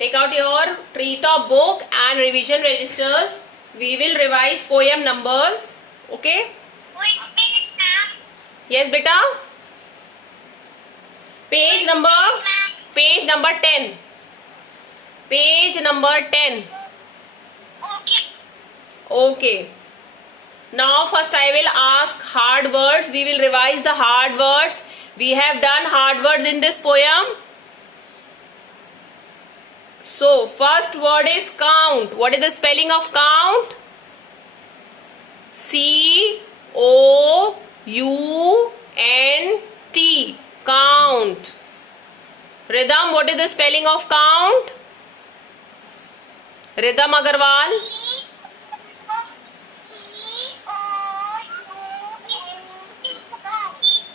Take out your treetop book and revision registers. We will revise poem numbers. Okay? Yes, beta. Page number 10. Page number 10. Okay. Now first I will ask hard words. We will revise the hard words. We have done hard words in this poem. So first word is count. What is the spelling of count? C-O-U-N-T. Count. Rhythm, what is the spelling of count? Rhythm Agarwal.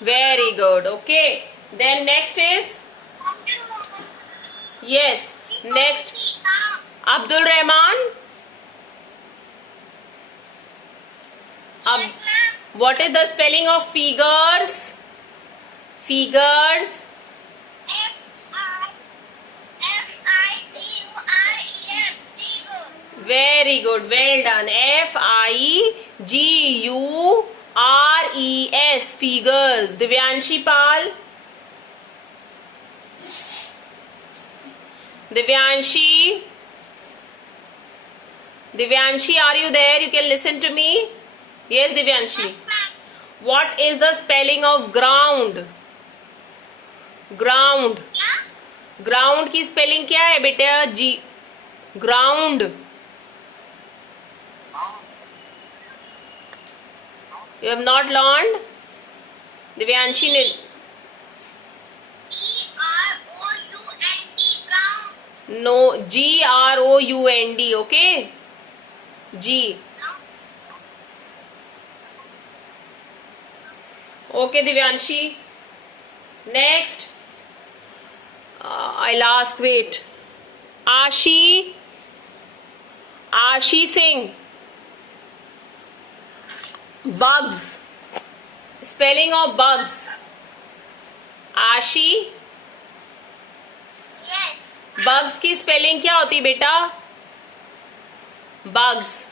Very good. Okay. Then next is, yes, next Abdul Rahman. What is the spelling of figures? Figures. Very good. Well done. F-I-G-U-R-E-S. Figures. Divyanshi Pal. Divyanshi. Divyanshi, are you there? You can listen to me. Yes, Divyanshi. What is the spelling of ground? Ground. Ground की spelling क्या है बेटा? G. Ground. You have not learned? Divyanshi ne. No, G-R-O-U-N-D, okay? G. Okay, Divyanshi. Next. I'll ask, wait. Ashi Singh. Bugs. Spelling of bugs. Ashi. Yes. Bugs की spelling क्या होती बेटा? Bugs.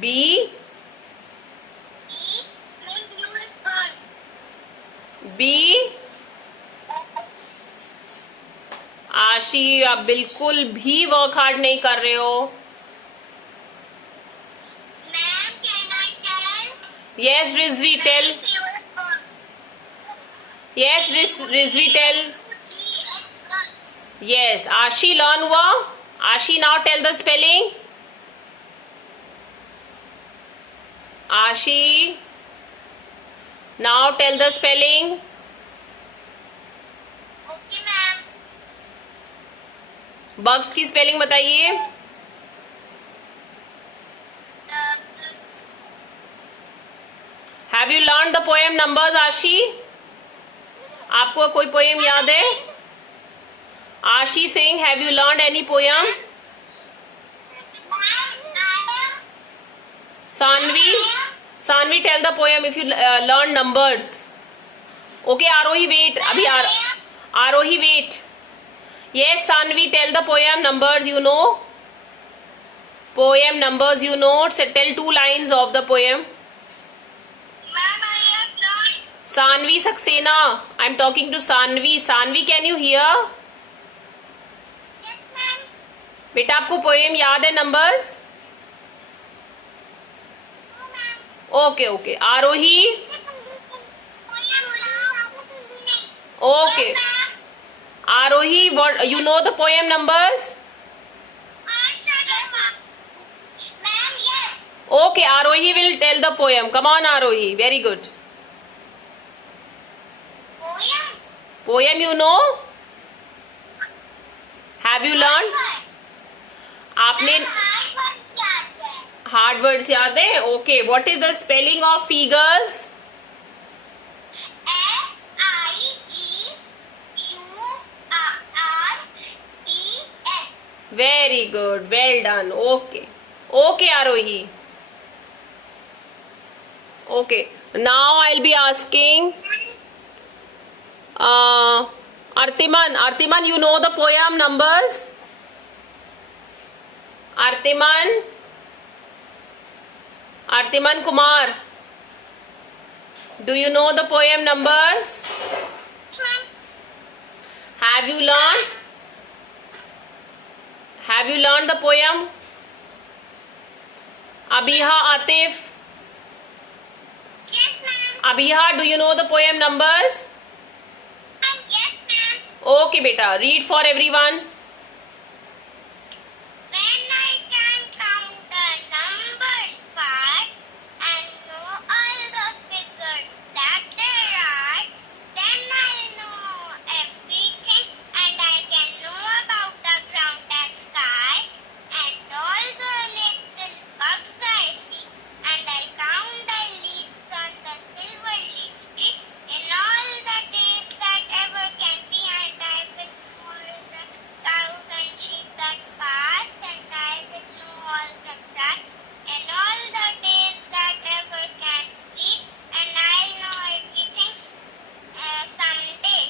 B. B. आशी, आप बिल्कुल भी work hard नहीं कर रहे हो. Yes, Rizvi, tell. Yes, Rizvi, tell. Yes, Ashi learn हुआ. Ashi, now tell the spelling. Ashi, now tell the spelling. Okay, ma'am. Bugs की spelling बताइए. Have you learned the poem numbers, Ashi? आपको कोई poem याद है? Ashi Singh, have you learned any poem? Sanvi, tell the poem if you learn numbers. Okay, Arohi, wait. Abhi Arohi, wait. Yes, Sanvi, tell the poem numbers you know. Poem numbers you know. So tell 2 lines of the poem. Sanvi Saxena, I'm talking to Sanvi. Sanvi, can you hear? Yes, ma'am. बेटा आपको poem याद है numbers? Okay okay. Aarohi. Okay. Aarohi, what you know the poem numbers? Okay, Arohi will tell the poem. Come on, Arohi. Very good. Poem you know? Have you learned? आपने hard words याद है? Okay. What is the spelling of figures? Very good. Well done. Okay okay Aarohi. Okay. Now I'll be asking Artiman. Artiman, you know the poem numbers? Artiman? Artiman Kumar. Do you know the poem numbers? Have you learned? Have you learned the poem? Abiha Atif. Yes, ma'am. Abiha, do you know the poem numbers? Yes, ma'am. Okay, beta. Read for everyone. When I can count the numbers far and know all the figures that there are, then I'll know everything and I can know about the ground and sky and all the little bugs I see. And I count the leaves on the silver leaf tree in all the days that ever can be, and I will know all the cows and sheep that pass, and I will know all the grass and all the days that ever can be, and I'll know everything someday.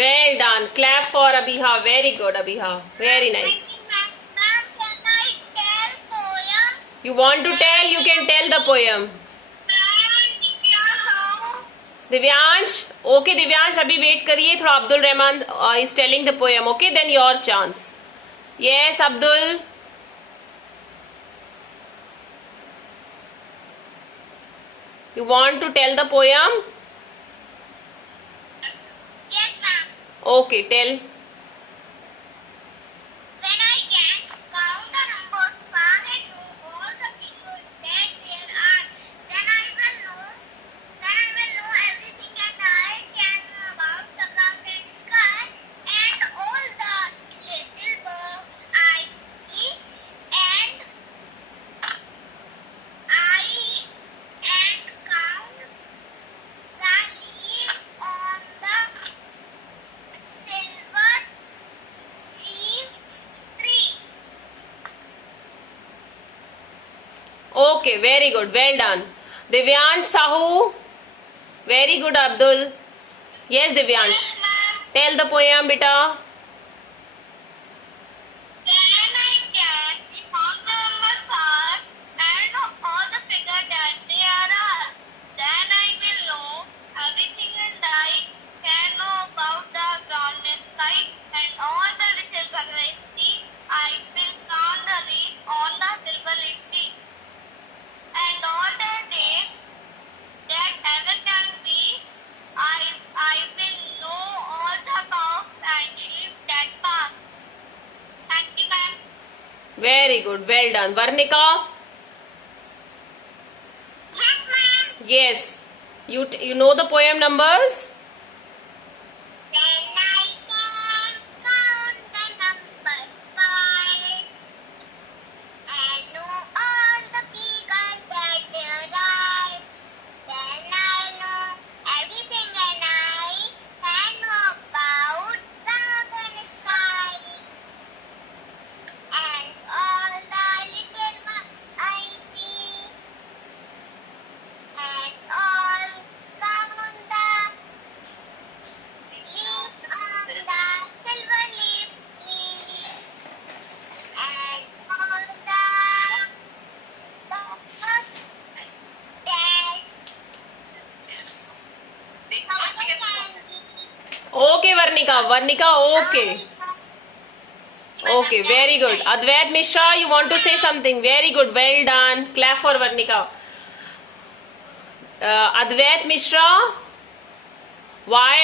Well done. Clap for Abiha. Very good, Abiha. Very nice. Ma'am, can I tell poem? You want to tell? You can tell the poem. Divyansh. Okay Divyansh, अभी wait करिए थोड़ा. Abdul Rahman is telling the poem. Okay, then your chance. Yes Abdul. You want to tell the poem? Yes, ma'am. Okay, tell. When I can count the numbers far and know all the figures that there are, then I will know everything, and I can know about the ground and sky and all the little bugs I see, and I can count the leaves on the silver leaf tree. Okay, very good. Well done. Divyansh Sahu. Very good, Abdul. Yes, Divyansh. Tell the poem, beta. Then I can count the numbers far and all the figures that there are. Then I will know everything, and I can know about the ground and sky and all the little bugs I see. I will count the leaves on the silver leaf tree and all the days that ever can be. I will know all the cows and sheep that pass. Thank you, ma'am. Very good. Well done. Varnika. Yes, ma'am. Yes. You know the poem numbers? Then I can count the numbers far and know all the figures that there are. Then I know everything, and I can know about the sky and all the little bugs I see, and all count the leaves on the silver leaf tree, and all the bugs that Okay, Varnika. Varnika, okay. Okay, very good. Advait Mishra, you want to say something? Very good. Well done. Clap for Varnika. Advait Mishra, why?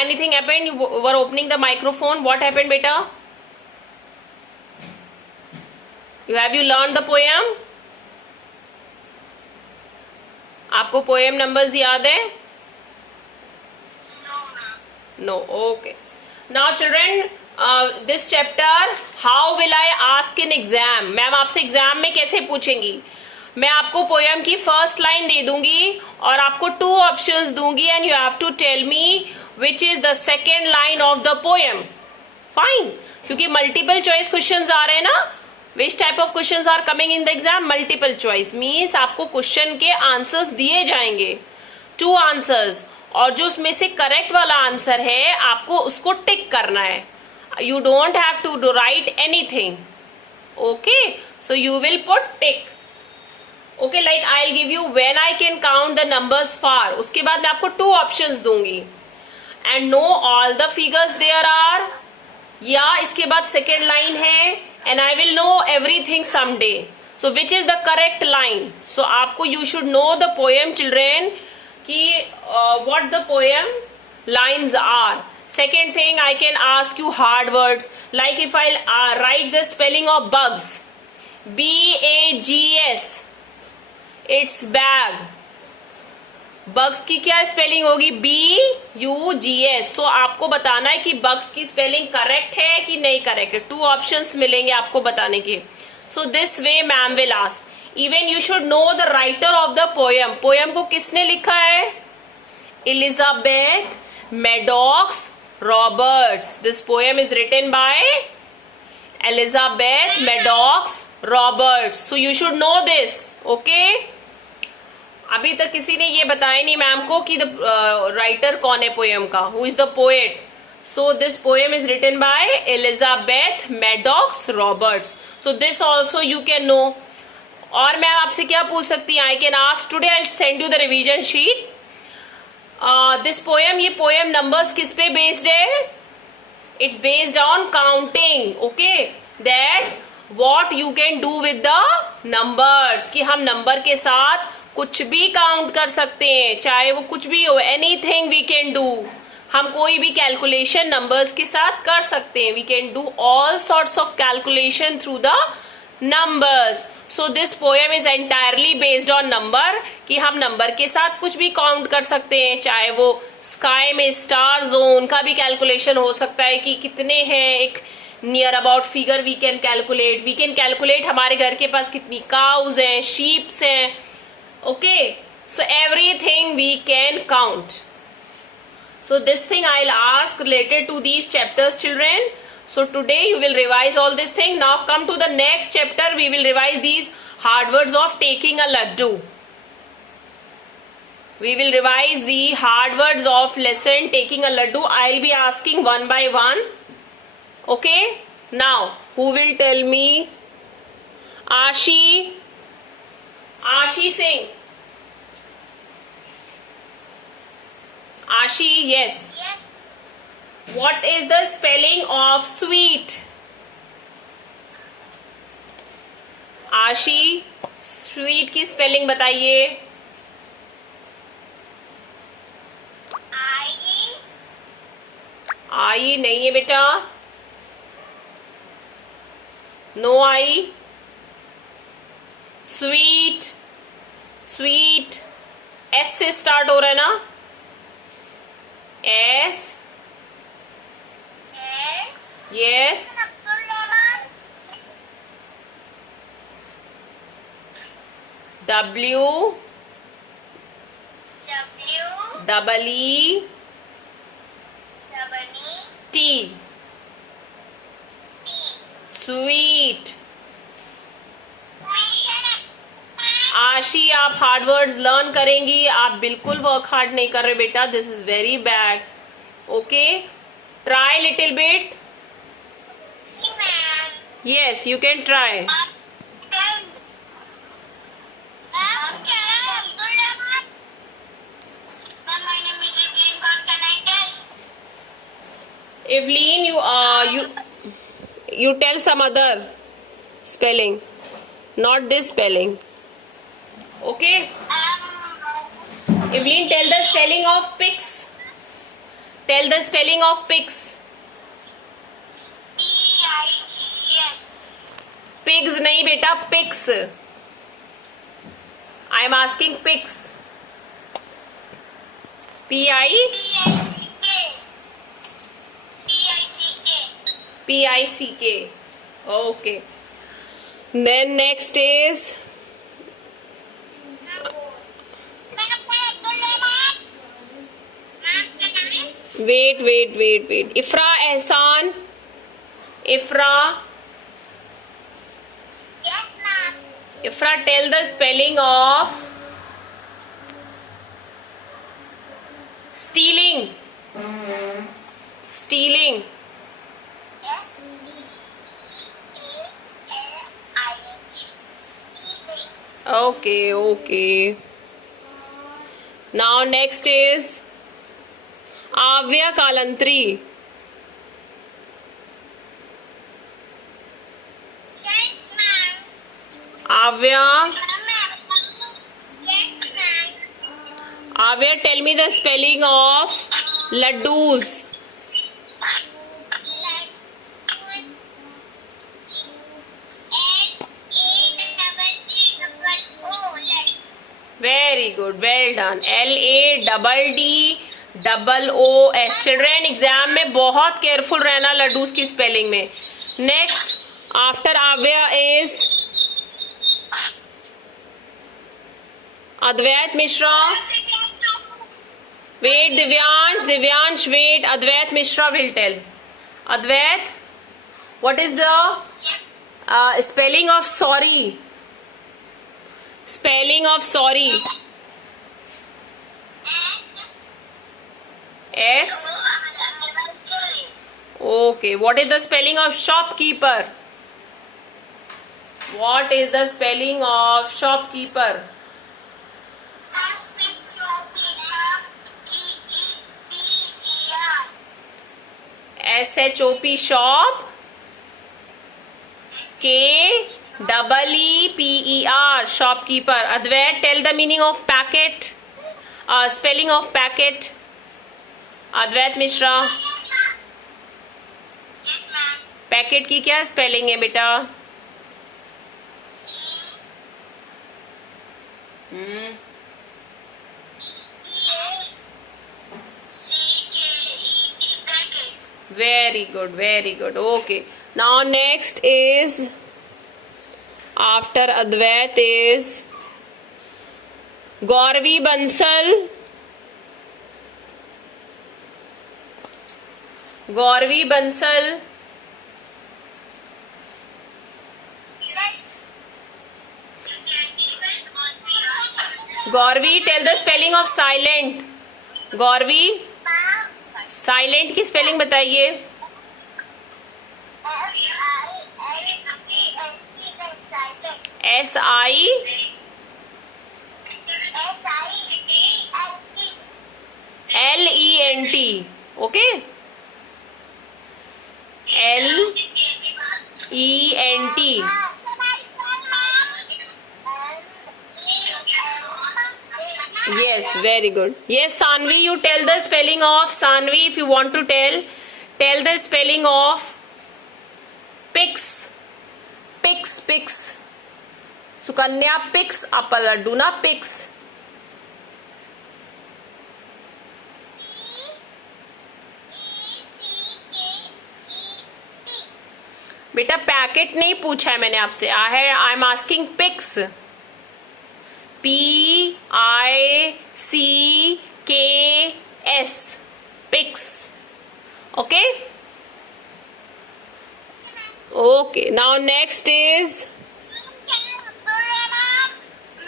Anything happened? You were opening the microphone. What happened, beta? Have you learned the poem? आपको poem numbers याद है? No. Okay. Now children, this chapter, how will I ask in exam? Ma'am आपसे exam में कैसे पूछेंगी? मैं आपको poem की first line दे दूंगी और आपको 2 ऑप्शंस दूंगी and you have to tell me which is the second line of the poem. Fine, क्योंकि मल्टीपल चॉइस क्वेश्चंस आ रहे हैं ना, which type of questions are coming in the exam? Multiple choice means आपको question के answers दिए जाएंगे, 2 answers, और जो उसमें से करेक्ट वाला आंसर है आपको उसको टिक करना है. You don't have to write anything. Okay, so you will put tick. Okay, like I'll give you when I can count the numbers far. उसके बाद मैं आपको 2 options दूंगी. And know all the figures there are. या इसके बाद second line है and I will know everything someday. So which is the correct line? So आपको you should know the poem, children, कि what the poem lines are. Second thing, I can ask you hard words, like if I write the spelling of bugs, B-A-G-S, it's bag. bugs की क्या spelling होगी? B-U-G-S. So आपको बताना है कि bugs की spelling correct है कि नहीं करेक्ट है. 2 ऑप्शंस मिलेंगे आपको बताने के. So this way ma'am will ask. Even you should know the writer of the poem. Poem को किसने लिखा है? Elizabeth Maddox Roberts. This poem is written by Elizabeth Maddox Roberts. So you should know this. Okay? अभी तक किसी ने ये बताया नहीं मैम को कि राइटर कौन है पोएम का. Who is the poet? So this poem is written by Elizabeth Maddox Roberts. So this also you can know. और मैं आपसे क्या पूछ सकती हूँ? I can ask today. I'll send you the revision sheet. This poem, ये poem numbers किस पे बेस्ड है? It's based on counting. Okay, that what you can do with the numbers, कि हम नंबर के साथ कुछ भी काउंट कर सकते हैं, चाहे वो कुछ भी हो. Anything we can do. हम कोई भी कैलकुलेशन नंबर्स के साथ कर सकते हैं. We can do all sorts of calculation through the numbers. So this poem is entirely based on number, कि हम नंबर के साथ कुछ भी काउंट कर सकते हैं, चाहे वो स्काई में स्टार्स हो उनका भी कैलकुलेशन हो सकता है कि कितने हैं. एक near about figure we can calculate हमारे घर के पास कितनी काउज हैं, शीप्स हैं. Okay, so everything we can count. So this thing I'll ask related to these chapters, children. So today you will revise all this thing. Now come to the next chapter. We will revise these hard words of taking a laddu. We will revise the hard words of lesson taking a laddu. I'll be asking one by one. Okay? Now, who will tell me? Ashi. Ashi Singh. Ashi, yes. Yes. What is the spelling of sweet? Ashi, sweet की spelling बताइए. आई नहीं है बेटा. No आई. Sweet, sweet S से start हो रहा है ना? S. Yes. W. Double E. T. Sweet. आशी, आप हार्ड वर्ड्स लर्न करेंगी. आप बिल्कुल वर्क हार्ड नहीं कर रहे बेटा. This is very bad. Okay, try little bit. Yes, you can try. Evelyn, you tell some other spelling, not this spelling. Okay? Evelyn, tell the spelling of pigs. Tell the spelling of pigs. Pigs नहीं बेटा, pigs. I am asking pigs. P-I-C-K. Okay. Then next is wait. Ifra Ehsan. Ifra. Ifra, tell the spelling of stealing. Stealing. Okay, okay. Now next is Avya Kalantri. Yes, ma'am. Avya, Yes, ma'am. Avya, tell me the spelling of laddus. Very good, well done. LADDOOS. Children exam में बहुत careful रहना लड्डूस की spelling में. Next after Aavya is Advait Mishra. Wait Divyansh wait. Advait Mishra will tell. Advait, what is the spelling of sorry? Spelling of sorry. S. Okay. What is the spelling of shopkeeper? What is the spelling of shopkeeper? SHOP shop. KEEPER shopkeeper. Advait, tell the meaning of packet. Spelling of packet. Advait Mishra. Packet की क्या spelling है बेटा? Very good, very good. Okay. Now next is after Advait is Gauravi Bansal. Gauravi Bansal. Gauravi, tell the spelling of silent. Gauravi, silent की spelling बताइए. SILENT. Okay. LENT. Yes, very good. Yes, Sanvi, you tell the spelling of Sanvi if you want to tell the spelling of pix. Sukanya picks up a laddu, na pix. बेटा packet नहीं पूछा है मैंने आपसे. I am asking picks. PICKS. Picks. Okay. Okay. Now next is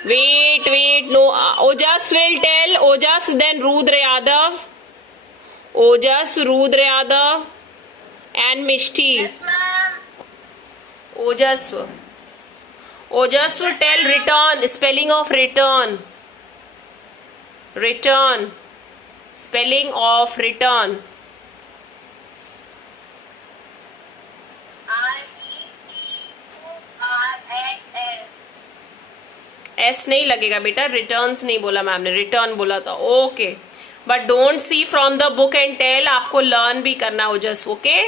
wait no. Ojas will tell. Ojas, then Rudra Yadav. And Mishti. Ojasv, tell return. Spelling of return. Spelling of return. S नहीं लगेगा बेटा. Returns नहीं बोला मैम ने, रिटर्न बोला था. Okay. But don't see from the book and tell. आपको learn भी करना Ojas. Okay.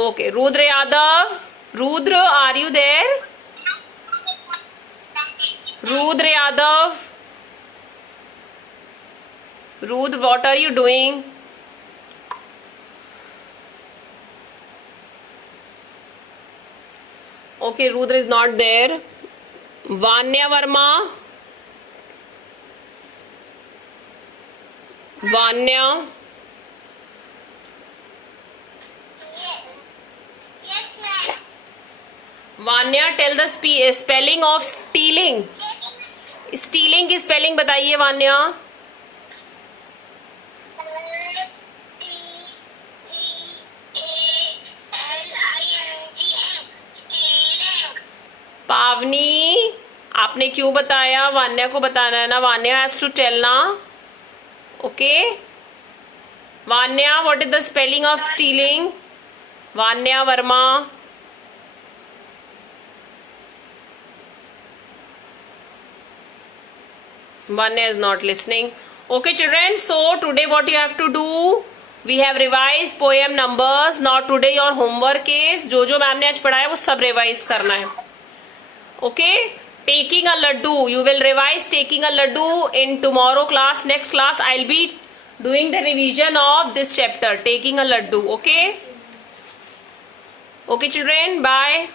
Okay, Rudra Yadav. Rudra, are you there? Rudra Yadav. Rudra, what are you doing? Okay, Rudra is not there. Vanya Verma. Vanya. Vanya tell the spelling of stealing. Stealing की spelling बताइए वान्या. पावनी आपने क्यों बताया? वान्या को बताना है ना. वान्या हैज टू टेल ना. Okay Vanya, what is the spelling of stealing? Vanya Verma. Vanya is not listening. Okay children, so today what you have to do, we have revised poem numbers. Now today your homework is जो जो ma'am ने आज पढ़ाया वो सब revise करना है. Okay, taking a laddu, you will revise taking a laddu in tomorrow class. Next class I'll be doing the revision of this chapter, taking a laddu. Okay children, bye.